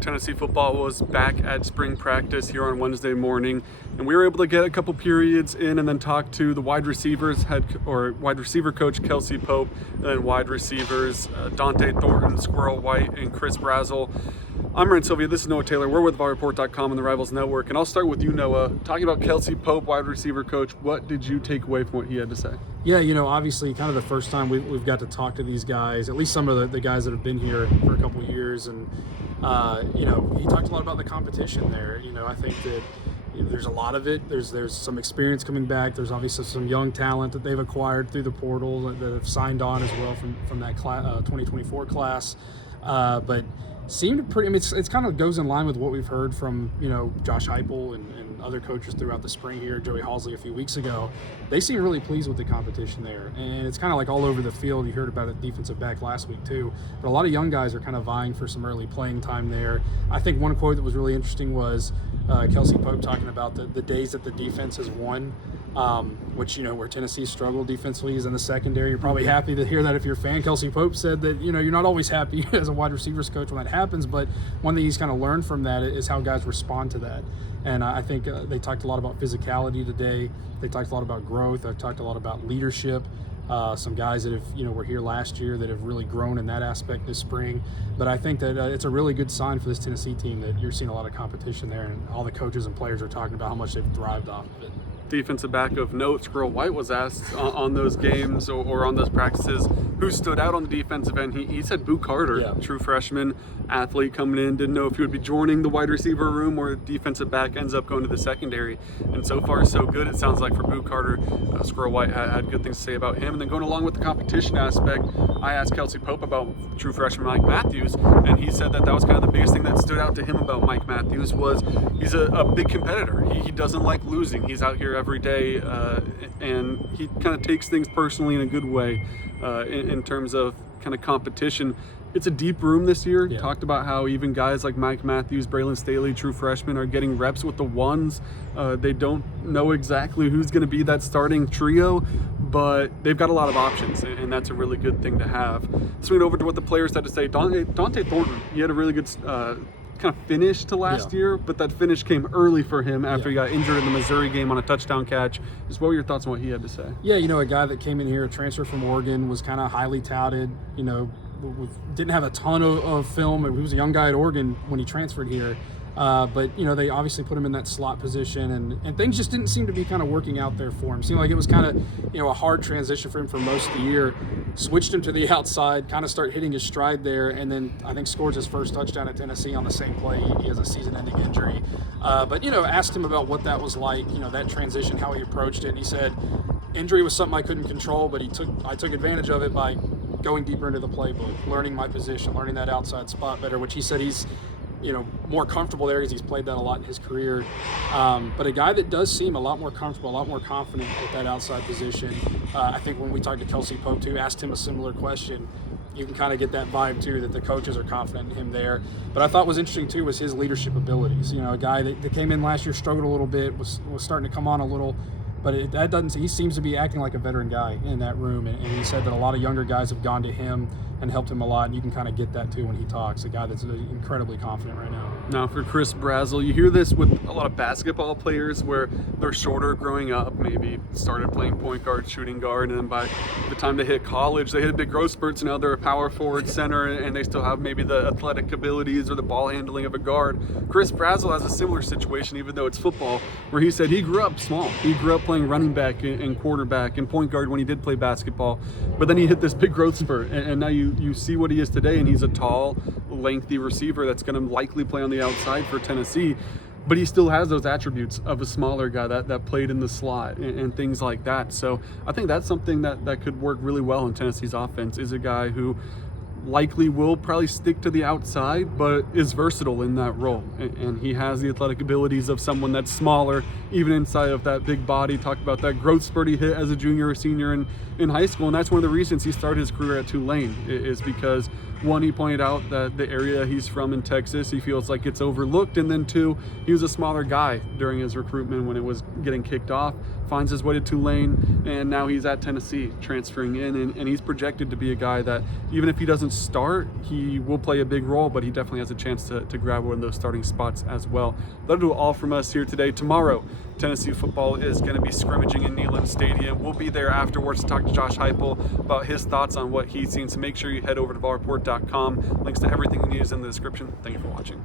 Tennessee football was back at spring practice here on Wednesday morning, and we were able to get a couple periods in and then talk to the wide receivers, wide receiver coach Kelsey Pope, and then wide receivers Dante Thornton, Squirrel White, and Chris Brazel. I'm Sylvia, this is Noah Taylor. We're with VolReport.com and the Rivals Network, and I'll start with you, Noah. Talking about Kelsey Pope, wide receiver coach, what did you take away from what he had to say? Yeah, obviously kind of the first time we've got to talk to these guys, at least some of the guys that have been here for a couple of years, and he talked a lot about the competition there. I think that there's a lot of it. There's some experience coming back. There's obviously some young talent that they've acquired through the portal that have signed on as well from that 2024 class, but seemed pretty. It's kind of goes in line with what we've heard from Josh Heupel and other coaches throughout the spring here. Joey Halzle a few weeks ago. They seem really pleased with the competition there, and it's kind of like all over the field. You heard about it, defensive back last week too. But a lot of young guys are kind of vying for some early playing time there. I think one quote that was really interesting was Kelsey Pope talking about the days that the defense has won. Which where Tennessee struggled defensively is in the secondary. You're probably happy to hear that if you're a fan. Kelsey Pope said that you're not always happy as a wide receivers coach when that happens, but one thing he's kind of learned from that is how guys respond to that. And I think they talked a lot about physicality today. They talked a lot about growth. They talked a lot about leadership. Some guys that have were here last year that have really grown in that aspect this spring. But I think that it's a really good sign for this Tennessee team that you're seeing a lot of competition there, and all the coaches and players are talking about how much they've thrived off of it. Defensive back of note, Squirrel White, was asked on those games or on those practices who stood out on the defensive end. He said Boo Carter, true freshman athlete coming in, didn't know if he would be joining the wide receiver room or defensive back ends up going to the secondary. And so far so good, it sounds like, for Boo Carter. Squirrel White had good things to say about him. And then going along with the competition aspect, I asked Kelsey Pope about true freshman Mike Matthews, and he said that was kind of the biggest thing that stood out to him about Mike Matthews was he's a big competitor. He doesn't like losing. He's out here every day, and he kind of takes things personally in a good way in terms of kind of competition. It's a deep room this year. Talked about how even guys like Mike Matthews, Braylon Staley, true freshmen, are getting reps with the ones. They don't know exactly who's going to be that starting trio, but they've got a lot of options, and that's a really good thing to have. Swing over to what the players had to say. Dante Thornton, he had a really good kind of finish to last year, but that finish came early for him after he got injured in the Missouri game on a touchdown catch. Just what were your thoughts on what he had to say? Yeah, a guy that came in here, a transfer from Oregon, was kind of highly touted, didn't have a ton of film. He was a young guy at Oregon when he transferred here. But they obviously put him in that slot position, and things just didn't seem to be kind of working out there for him. Seemed like it was kind of a hard transition for him for most of the year. Switched him to the outside, kind of start hitting his stride there, and then I think scores his first touchdown at Tennessee on the same play. He has a season-ending injury, but asked him about what that was like, that transition, how he approached it. And he said injury was something I couldn't control, but I took advantage of it by going deeper into the playbook, learning my position, learning that outside spot better, which he said he's more comfortable there because he's played that a lot in his career. But a guy that does seem a lot more comfortable, a lot more confident at that outside position. I think when we talked to Kelsey Pope too, asked him a similar question, you can kind of get that vibe too, that the coaches are confident in him there. But I thought was interesting too was his leadership abilities. A guy that came in last year, struggled a little bit, was starting to come on a little, but he seems to be acting like a veteran guy in that room. And he said that a lot of younger guys have gone to him and helped him a lot, and you can kind of get that too when he talks. A guy that's incredibly confident right now. Now for Chris Brazel, you hear this with a lot of basketball players where they're shorter growing up, maybe started playing point guard, shooting guard, and then by the time they hit college, they hit big growth spurts, and now they're a power forward, center, and they still have maybe the athletic abilities or the ball handling of a guard. Chris Brazel has a similar situation, even though it's football, where he said he grew up small. He grew up playing running back and quarterback and point guard when he did play basketball, but then he hit this big growth spurt, and now you see what he is today, and he's a tall, lengthy receiver that's going to likely play on the outside for Tennessee, but he still has those attributes of a smaller guy that played in the slot and things like that. So I think that's something that could work really well in Tennessee's offense, is a guy who likely will probably stick to the outside, but is versatile in that role. And he has the athletic abilities of someone that's smaller, even inside of that big body. Talked about that growth spurt he hit as a junior or senior in high school. And that's one of the reasons he started his career at Tulane, is because One, he pointed out that the area he's from in Texas, he feels like it's overlooked. And then two, he was a smaller guy during his recruitment when it was getting kicked off, finds his way to Tulane, and now he's at Tennessee transferring in. And he's projected to be a guy that even if he doesn't start, he will play a big role, but he definitely has a chance to grab one of those starting spots as well. That'll do it all from us here today. Tomorrow, Tennessee football is going to be scrimmaging in Neyland Stadium. We'll be there afterwards to talk to Josh Heupel about his thoughts on what he's seen. So make sure you head over to VolReport.com. Links to everything you need is in the description. Thank you for watching.